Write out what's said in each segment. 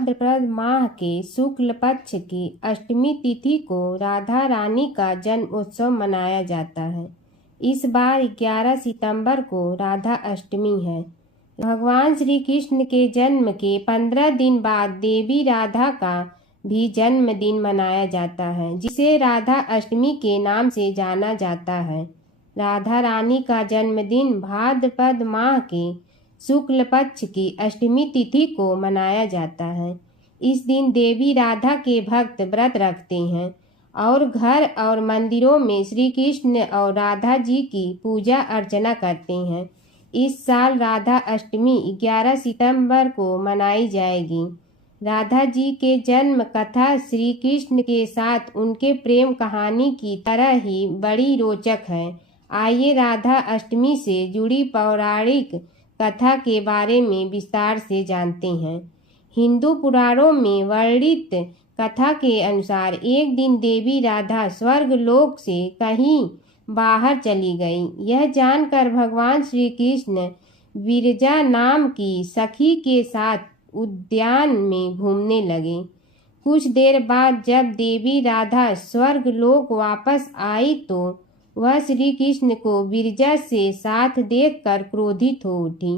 भाद्रपद माह के शुक्ल पक्ष की अष्टमी तिथि को राधा रानी का जन्म उत्सव मनाया जाता है। इस बार 11 सितंबर को राधा अष्टमी है। भगवान श्री कृष्ण के जन्म के 15 दिन बाद देवी राधा का भी जन्मदिन मनाया जाता है, जिसे राधा अष्टमी के नाम से जाना जाता है। राधा रानी का जन्मदिन भाद्रपद माह के शुक्ल पक्ष की अष्टमी तिथि को मनाया जाता है। इस दिन देवी राधा के भक्त व्रत रखते हैं और घर और मंदिरों में श्री कृष्ण और राधा जी की पूजा अर्चना करते हैं। इस साल राधा अष्टमी 11 सितंबर को मनाई जाएगी। राधा जी के जन्म कथा श्री कृष्ण के साथ उनके प्रेम कहानी की तरह ही बड़ी रोचक है। आइए राधा अष्टमी से जुड़ी पौराणिक कथा के बारे में विस्तार से जानते हैं। हिंदू पुराणों में वर्णित कथा के अनुसार एक दिन देवी राधा स्वर्ग लोक से कहीं बाहर चली गई। यह जानकर भगवान श्री कृष्ण विरजा नाम की सखी के साथ उद्यान में घूमने लगे। कुछ देर बाद जब देवी राधा स्वर्ग लोक वापस आई तो वह श्री कृष्ण को विरजा से साथ देखकर क्रोधित हो उठी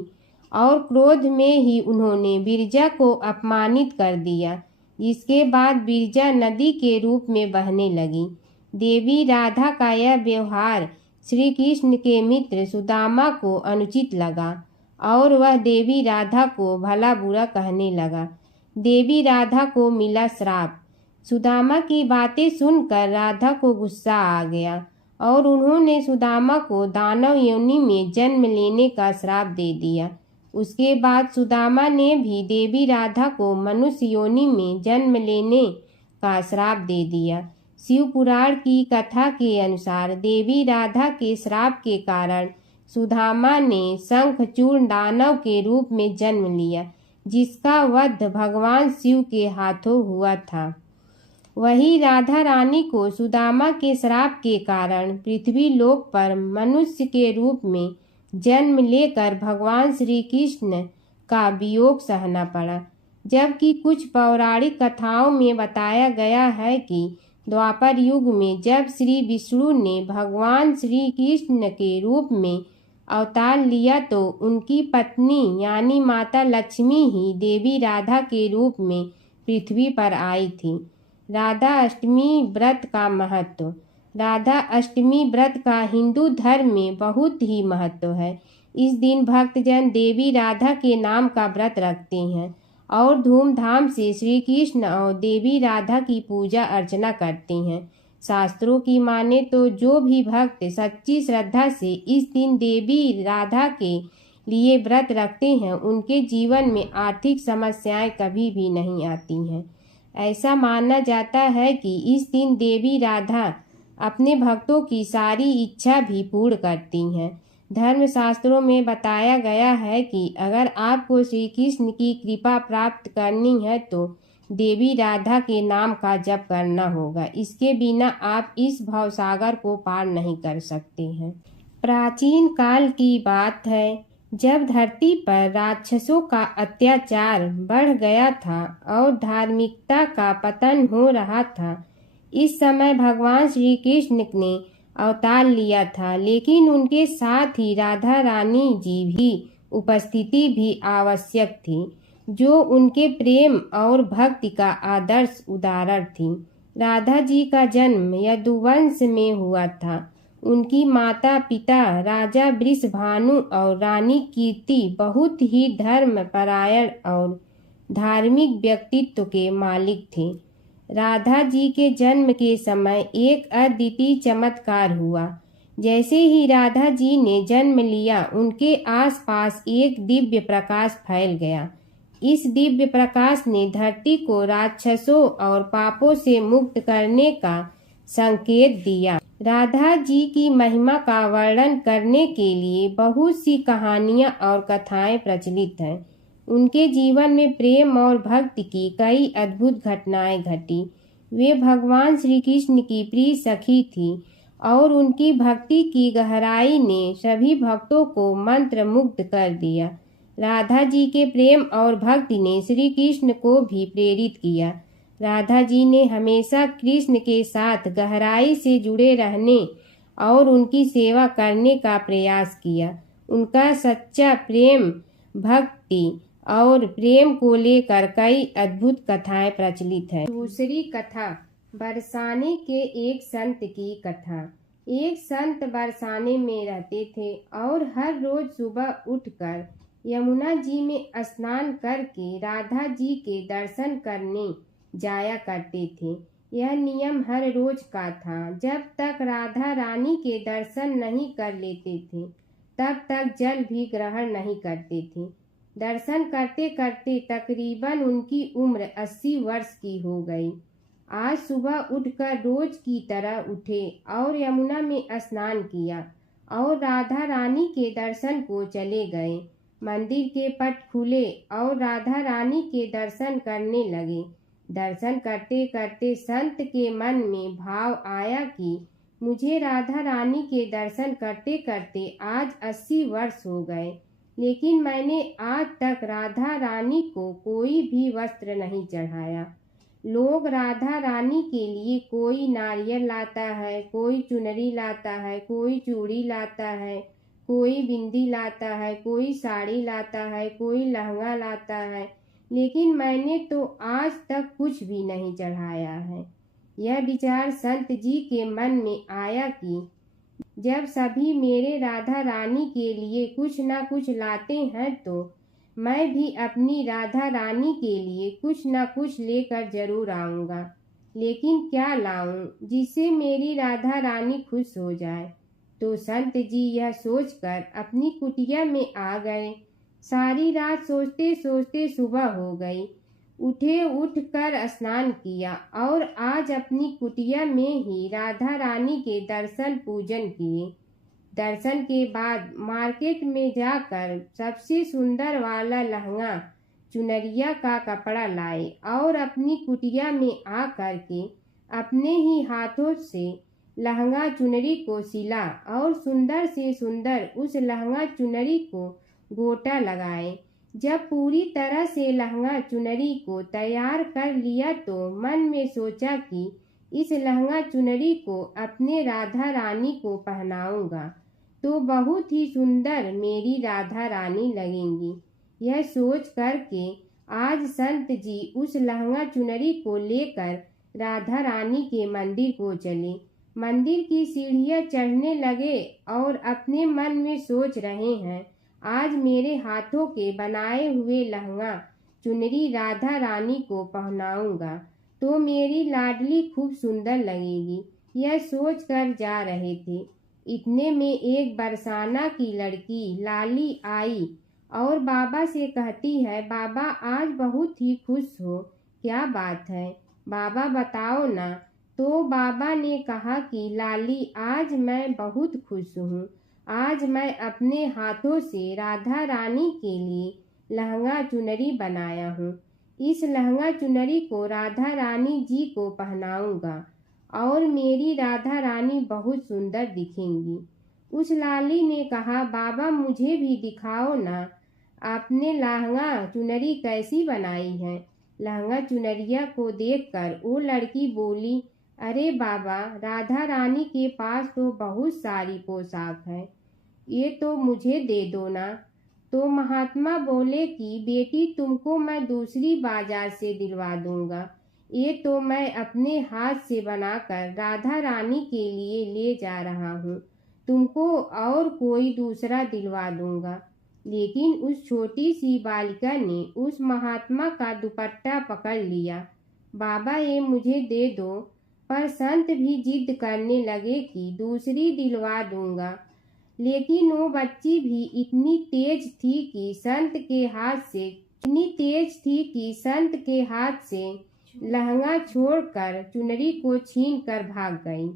और क्रोध में ही उन्होंने विरजा को अपमानित कर दिया। इसके बाद विरजा नदी के रूप में बहने लगी। देवी राधा का यह व्यवहार श्री कृष्ण के मित्र सुदामा को अनुचित लगा और वह देवी राधा को भला बुरा कहने लगा। देवी राधा को मिला श्राप। सुदामा की बातें सुनकर राधा को गुस्सा आ गया और उन्होंने सुदामा को दानव योनि में जन्म लेने का श्राप दे दिया। उसके बाद सुदामा ने भी देवी राधा को मनुष्य योनि में जन्म लेने का श्राप दे दिया। शिव पुराण की कथा के अनुसार देवी राधा के श्राप के कारण सुदामा ने शंखचूर्ण दानव के रूप में जन्म लिया, जिसका वध भगवान शिव के हाथों हुआ था। वही राधा रानी को सुदामा के श्राप के कारण पृथ्वी लोक पर मनुष्य के रूप में जन्म लेकर भगवान श्री कृष्ण का वियोग सहना पड़ा। जबकि कुछ पौराणिक कथाओं में बताया गया है कि द्वापर युग में जब श्री विष्णु ने भगवान श्री कृष्ण के रूप में अवतार लिया तो उनकी पत्नी यानी माता लक्ष्मी ही देवी राधा के रूप में पृथ्वी पर आई थी। राधा अष्टमी व्रत का महत्व। राधा अष्टमी व्रत का हिंदू धर्म में बहुत ही महत्व है। इस दिन भक्तजन देवी राधा के नाम का व्रत रखते हैं और धूमधाम से श्री कृष्ण और देवी राधा की पूजा अर्चना करते हैं। शास्त्रों की माने तो जो भी भक्त सच्ची श्रद्धा से इस दिन देवी राधा के लिए व्रत रखते हैं, उनके जीवन में आर्थिक समस्याएं कभी भी नहीं आती हैं। ऐसा माना जाता है कि इस दिन देवी राधा अपने भक्तों की सारी इच्छा भी पूर्ण करती हैं। धर्मशास्त्रों में बताया गया है कि अगर आपको श्री कृष्ण की कृपा प्राप्त करनी है तो देवी राधा के नाम का जप करना होगा। इसके बिना आप इस भवसागर को पार नहीं कर सकते हैं। प्राचीन काल की बात है, जब धरती पर राक्षसों का अत्याचार बढ़ गया था और धार्मिकता का पतन हो रहा था। इस समय भगवान श्री कृष्ण ने अवतार लिया था, लेकिन उनके साथ ही राधा रानी जी भी उपस्थिति भी आवश्यक थी, जो उनके प्रेम और भक्ति का आदर्श उदाहरण थी। राधा जी का जन्म यदुवंश में हुआ था। उनकी माता पिता राजा वृषभानु और रानी कीर्ति बहुत ही धर्मपरायण और धार्मिक व्यक्तित्व के मालिक थे। राधा जी के जन्म के समय एक अद्वितीय चमत्कार हुआ। जैसे ही राधा जी ने जन्म लिया, उनके आसपास एक दिव्य प्रकाश फैल गया। इस दिव्य प्रकाश ने धरती को राक्षसों और पापों से मुक्त करने का संकेत दिया। राधा जी की महिमा का वर्णन करने के लिए बहुत सी कहानियां और कथाएं प्रचलित हैं। उनके जीवन में प्रेम और भक्ति की कई अद्भुत घटनाएं घटी। वे भगवान श्री कृष्ण की प्रिय सखी थी और उनकी भक्ति की गहराई ने सभी भक्तों को मंत्र मुग्ध कर दिया। राधा जी के प्रेम और भक्ति ने श्री कृष्ण को भी प्रेरित किया। राधा जी ने हमेशा कृष्ण के साथ गहराई से जुड़े रहने और उनकी सेवा करने का प्रयास किया। उनका सच्चा प्रेम, भक्ति और प्रेम को लेकर कई अद्भुत कथाएं प्रचलित है। दूसरी कथा, बरसाने के एक संत की कथा। एक संत बरसाने में रहते थे और हर रोज सुबह उठकर यमुना जी में स्नान करके राधा जी के दर्शन करने जाया करते थे। यह नियम हर रोज का था। जब तक राधा रानी के दर्शन नहीं कर लेते थे तब तक जल भी ग्रहण नहीं करते थे। दर्शन करते करते तकरीबन उनकी उम्र 80 वर्ष की हो गई। आज सुबह उठकर रोज की तरह उठे और यमुना में स्नान किया और राधा रानी के दर्शन को चले गए। मंदिर के पट खुले और राधा रानी के दर्शन करने लगे। दर्शन करते करते संत के मन में भाव आया कि मुझे राधा रानी के दर्शन करते करते आज 80 वर्ष हो गए, लेकिन मैंने आज तक राधा रानी को कोई भी वस्त्र नहीं चढ़ाया। लोग राधा रानी के लिए कोई नारियल लाता है, कोई चुनरी लाता है, कोई चूड़ी लाता है, कोई बिंदी लाता है, कोई साड़ी लाता है, कोई लहंगा लाता है, लेकिन मैंने तो आज तक कुछ भी नहीं चढ़ाया है। यह विचार संत जी के मन में आया कि जब सभी मेरे राधा रानी के लिए कुछ न कुछ लाते हैं तो मैं भी अपनी राधा रानी के लिए कुछ न कुछ लेकर जरूर आऊँगा। लेकिन क्या लाऊं जिससे मेरी राधा रानी खुश हो जाए। तो संत जी यह सोचकर अपनी कुटिया में आ गए। सारी रात सोचते सोचते सुबह हो गई। उठकर स्नान किया और आज अपनी कुटिया में ही राधा रानी के दर्शन पूजन किए। दर्शन के बाद मार्केट में जाकर सबसे सुंदर वाला लहंगा चुनरिया का कपड़ा लाए और अपनी कुटिया में आ करके अपने ही हाथों से लहंगा चुनरी को सिला और सुंदर से सुंदर उस लहंगा चुनरी को गोटा लगाए। जब पूरी तरह से लहंगा चुनरी को तैयार कर लिया तो मन में सोचा कि इस लहंगा चुनरी को अपने राधा रानी को पहनाऊंगा तो बहुत ही सुंदर मेरी राधा रानी लगेंगी। यह सोच करके आज संत जी उस लहंगा चुनरी को लेकर राधा रानी के मंदिर को चले। मंदिर की सीढ़ियां चढ़ने लगे और अपने मन में सोच रहे हैं, आज मेरे हाथों के बनाए हुए लहंगा चुनरी राधा रानी को पहनाऊंगा तो मेरी लाडली खूब सुंदर लगेगी। यह सोच कर जा रहे थे, इतने में एक बरसाना की लड़की लाली आई और बाबा से कहती है, बाबा आज बहुत ही खुश हो, क्या बात है बाबा बताओ ना। तो बाबा ने कहा कि लाली आज मैं बहुत खुश हूँ। आज मैं अपने हाथों से राधा रानी के लिए लहंगा चुनरी बनाया हूँ। इस लहंगा चुनरी को राधा रानी जी को पहनाऊंगा और मेरी राधा रानी बहुत सुंदर दिखेंगी। उस लाली ने कहा, बाबा मुझे भी दिखाओ ना, आपने लहंगा चुनरी कैसी बनाई है। लहंगा चुनरिया को देखकर वो लड़की बोली, अरे बाबा राधा रानी के पास तो बहुत सारी पोशाक है, ये तो मुझे दे दो ना। तो महात्मा बोले कि बेटी तुमको मैं दूसरी बाजार से दिलवा दूंगा, ये तो मैं अपने हाथ से बनाकर राधा रानी के लिए ले जा रहा हूँ, तुमको और कोई दूसरा दिलवा दूंगा। लेकिन उस छोटी सी बालिका ने उस महात्मा का दुपट्टा पकड़ लिया। बाबा ये मुझे दे दो। पर संत भी जिद करने लगे कि दूसरी दिलवा दूंगा। लेकिन वो बच्ची भी इतनी तेज थी कि संत के हाथ से लहंगा छोड़कर चुनरी को छीन कर भाग गई।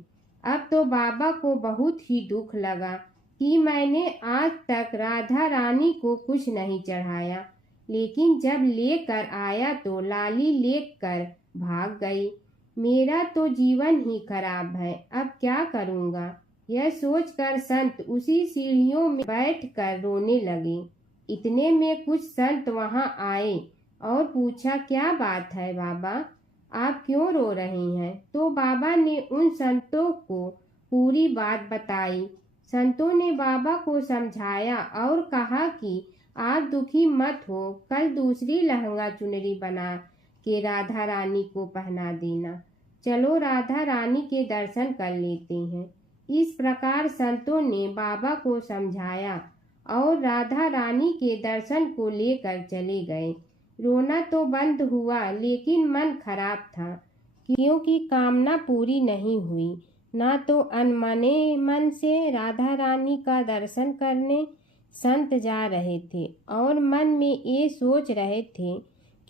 अब तो बाबा को बहुत ही दुख लगा कि मैंने आज तक राधा रानी को कुछ नहीं चढ़ाया, लेकिन जब लेकर आया तो लाली लेकर भाग गई। मेरा तो जीवन ही खराब है, अब क्या करूँगा। यह सोचकर संत उसी सीढ़ियों में बैठकर रोने लगे। इतने में कुछ संत वहां आए और पूछा, क्या बात है बाबा, आप क्यों रो रही हैं? तो बाबा ने उन संतों को पूरी बात बताई। संतों ने बाबा को समझाया और कहा कि आप दुखी मत हो, कल दूसरी लहंगा चुनरी बना के राधा रानी को पहना देना। चलो राधा रानी के दर्शन कर लेते हैं। इस प्रकार संतों ने बाबा को समझाया और राधा रानी के दर्शन को लेकर चले गए। रोना तो बंद हुआ, लेकिन मन खराब था, क्योंकि कामना पूरी नहीं हुई। ना तो अनमने मन से राधा रानी का दर्शन करने संत जा रहे थे और मन में ये सोच रहे थे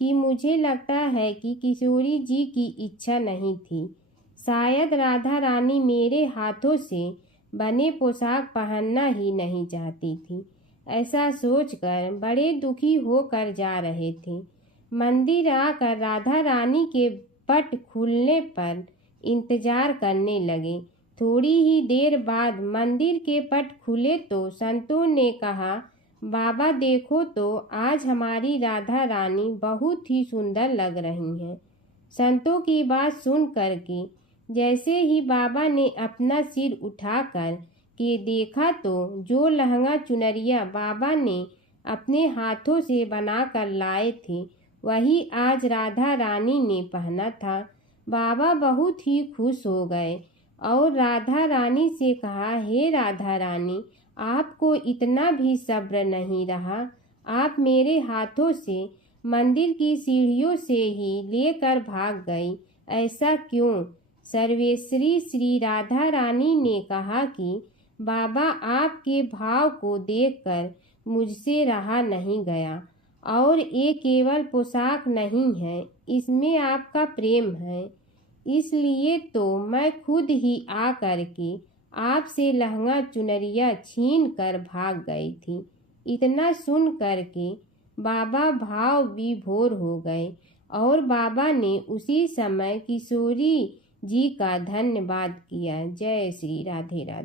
कि मुझे लगता है कि किशोरी जी की इच्छा नहीं थी। शायद राधा रानी मेरे हाथों से बने पोशाक पहनना ही नहीं चाहती थी। ऐसा सोचकर बड़े दुखी होकर जा रहे थे। मंदिर आकर राधा रानी के पट खुलने पर इंतजार करने लगे। थोड़ी ही देर बाद मंदिर के पट खुले तो संतों ने कहा, बाबा देखो तो, आज हमारी राधा रानी बहुत ही सुंदर लग रही हैं। संतों की बात सुन करके जैसे ही बाबा ने अपना सिर उठाकर के देखा तो जो लहंगा चुनरिया बाबा ने अपने हाथों से बनाकर लाए थे वही आज राधा रानी ने पहना था। बाबा बहुत ही खुश हो गए और राधा रानी से कहा, हे राधा रानी, आपको इतना भी सब्र नहीं रहा? आप मेरे हाथों से मंदिर की सीढ़ियों से ही लेकर भाग गई, ऐसा क्यों? सर्वेश्वरी श्री राधा रानी ने कहा कि बाबा, आपके भाव को देखकर मुझसे रहा नहीं गया और ये केवल पोशाक नहीं है, इसमें आपका प्रेम है। इसलिए तो मैं खुद ही आ करके आपसे लहंगा चुनरिया छीन कर भाग गई थी। इतना सुन करके बाबा भाव विभोर हो गए और बाबा ने उसी समय किशोरी जी का धन्यवाद किया। जय श्री राधे राधे।